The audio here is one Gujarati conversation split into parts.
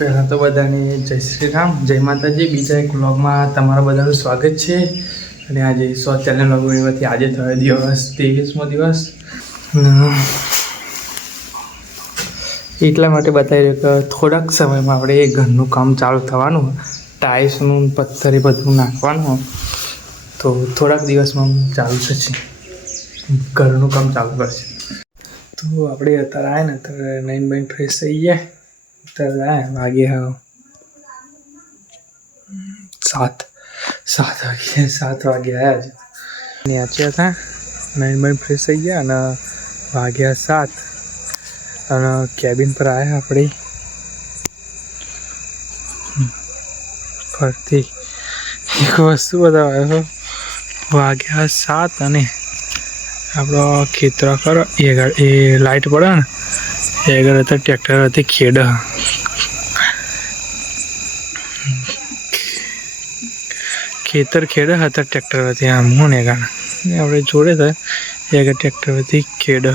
પહેલાં તો બધાને જય શ્રી રામ, જય માતાજી. બીજા એક વ્લોગમાં તમારા બધાનું સ્વાગત છે. અને આજે 100 ચેનલ વ્લોગ વિડીયોથી આજે થયો દિવસ 23મો દિવસ. એટલા માટે બતાવી રહ્યો કે થોડાક સમયમાં આપણે એ ઘરનું કામ ચાલુ થવાનું, ટાઇલ્સનું પથ્થર એ બધું નાખવાનું. તો થોડાક દિવસમાં ચાલુ થશે, ઘરનું કામ ચાલુ કરશે. તો આપણે અત્યારે આવે ને અત્યારે નાઈન બાઈન ફ્રેશ થઈ ગયા. અત્યારે વાગે હા 7 વાગે આવ્યા છે. ન્યાચ્યા હતા, નાઈન બાઈન ફ્રેશ થઈ ગયા અને વાગ્યા 7 અને કેબિન પર આવ્યા આપણે ફરતી. એક વસ્તુ બતાવ્યો, વાગ્યા 7 અને આપણો ખેતર કરો એ લાઇટ પડે ને એ આગળ હતા ટ્રેક્ટર હતી ખેડ ખેતર ખેડ હતા ટ્રેક્ટર હતી આમ હું ને ગાણ આપણે જોડે હતા એ આગળ ટ્રેક્ટર હતી ખેડ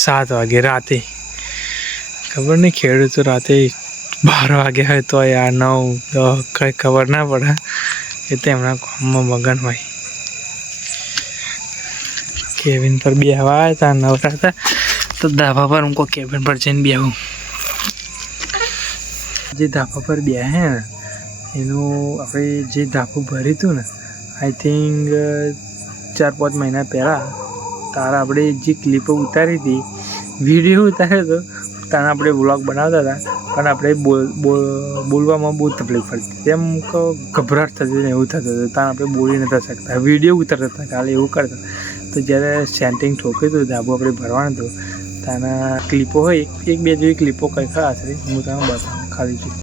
7 વાગે રાતે. ખબર નહીં ખેડૂતો રાતે 12 વાગે હોય તો યાર 9 10 કંઈ ખબર ના પડે. એ તો એમના કામમાં મગન હોય. કેબિન પર બેહવા આવ્યા હતા, નવરા હતા તો ધાબા પર હું કેબિન પર જઈને બેહું. જે ધાબા પર બેહે ને એનું આપણે જે ધાબું ભર્યું હતું ને આઈ થિંક 4-5 મહિના પહેલાં તારા આપણે જે ક્લિપો ઉતારી હતી, વિડીયો ઉતાર્યો હતો, તારા આપણે વ્લોગ બનાવતા હતા પણ આપણે બોલવામાં બહુ તકલીફ પડતી, તેમ ગભરાટ થતી ને એવું થતું હતું. ત્યાં આપણે બોલી નહોતા શકતા, વિડીયો ઉતારતા હતા કાલે એવું કરતા. તો જ્યારે સેન્ટિંગ ઠોક્યું હતું ધાબુ આપણે ભરવાનું હતું, ત્યાંના ક્લિપો હોય 1-2 જેવી ક્લિપો કંઈ ખરા છે, હું તમને બતાવું ખાલી છું.